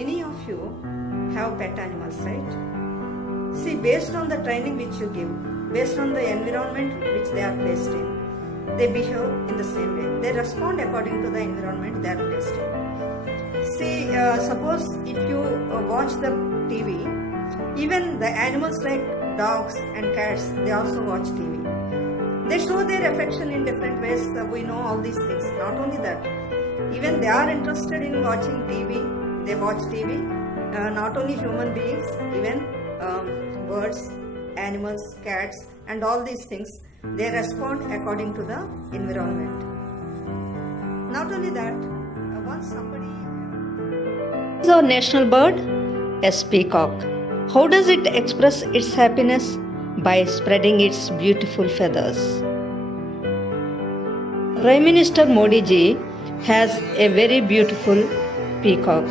Many of you have pet animals, right? See, based on the training which you give, based on the environment which they are placed in, they behave in the same way. They respond according to the environment they are placed in. See, suppose if you watch the TV, even the animals like dogs and cats, they also watch TV. They show their affection in different ways. We know all these things. Not only that, even they are interested in watching TV. They watch TV. Not only human beings, even birds, animals, cats, and all these things. They respond according to the environment. Not only that, once somebody... What is our national bird? A peacock. How does it express its happiness? By spreading its beautiful feathers. Prime Minister Modi ji has a very beautiful peacock.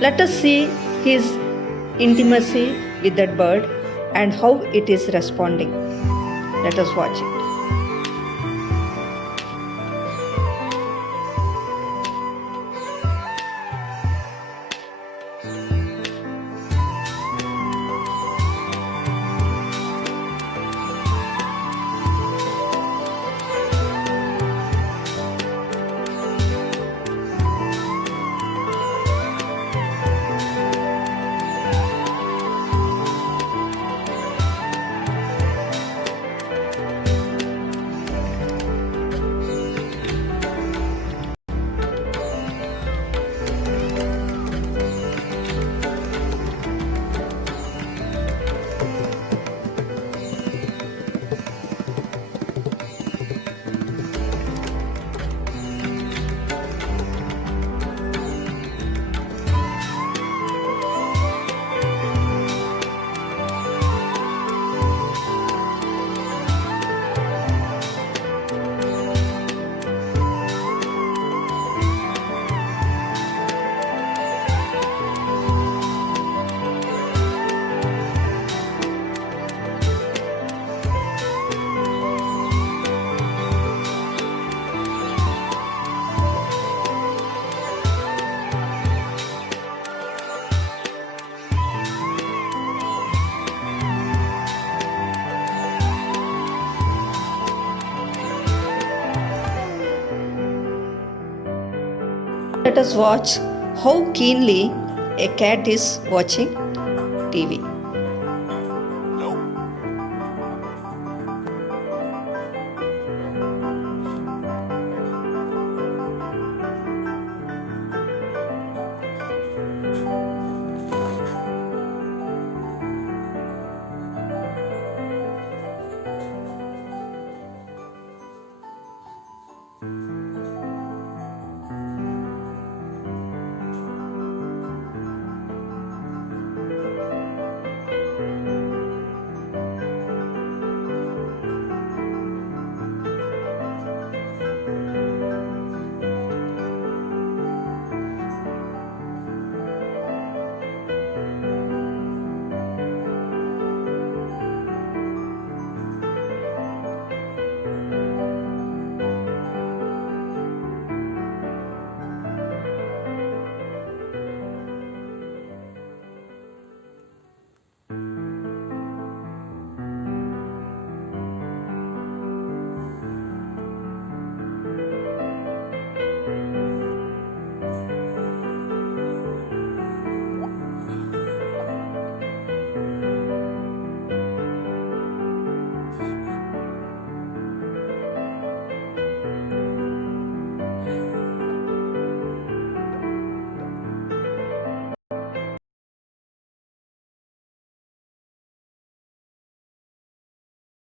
Let us see his intimacy with that bird and how it is responding. Let us watch it. Let us watch how keenly a cat is watching TV.